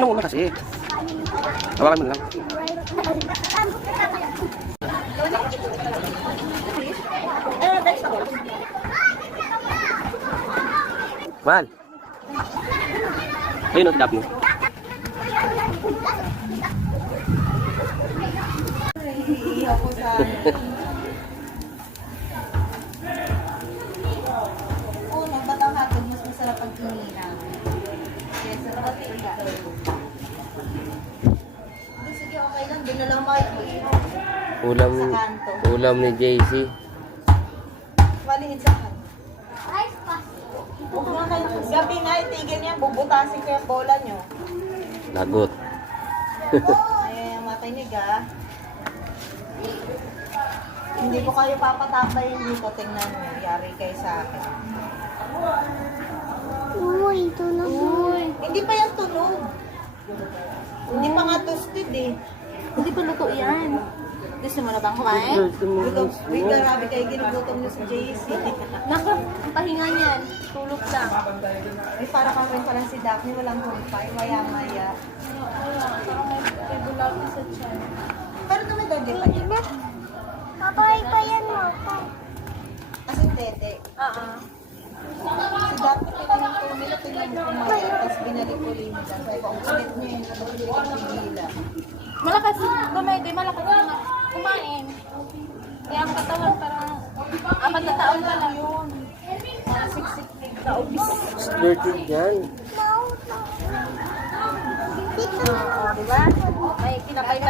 Wag na muna kasi. Hawakan mo lang. Mahal. Ayun o, tap mo. Iiyaw ko sa... Oo, batang hagod, mas masarap pag inihaw. Yes, sarap iiyaw. Sige, okay lang. Doon na lang makikiihaw. Ulam ni JC. Maliit sa kan. Huwag nga kayo. Gabi nga, itigil niya. Bubutasin ko yung bola nyo. Lagot. Ay, makinig ah. Hindi ko kayo papatambayin dito. Tingnan mo. Yari kayo sa akin. Uy, tunog. Uy, hindi pa yan tunog. Hindi pa nga toasted eh. Hindi pa luto yan. Gusto mo na bang kumain? Wait, grabe kayo ginugutom niyo sa JC. Naku, ang pahinga niyan. Tulog lang. Ay, para kami palang si Daphne, walang kumpay, maya-maya. Parang may bulawin sa tiyan. Pero ito may dode pa niya. Papay pa yan mo. Kasi tete. Oo. Si Daphne pinanong 2 minutes, tingnan mo kumain, tapos binalik ko rin niya. Sabi ko, ang kulit niya yun, ano hindi ko pigila. Malakas, dumede, malakas na kumain. Kaya ang katawan parang 4 na taon pa lang yun. Siksik na obis. Dirty yan. Oo, di ba? May kinapay ka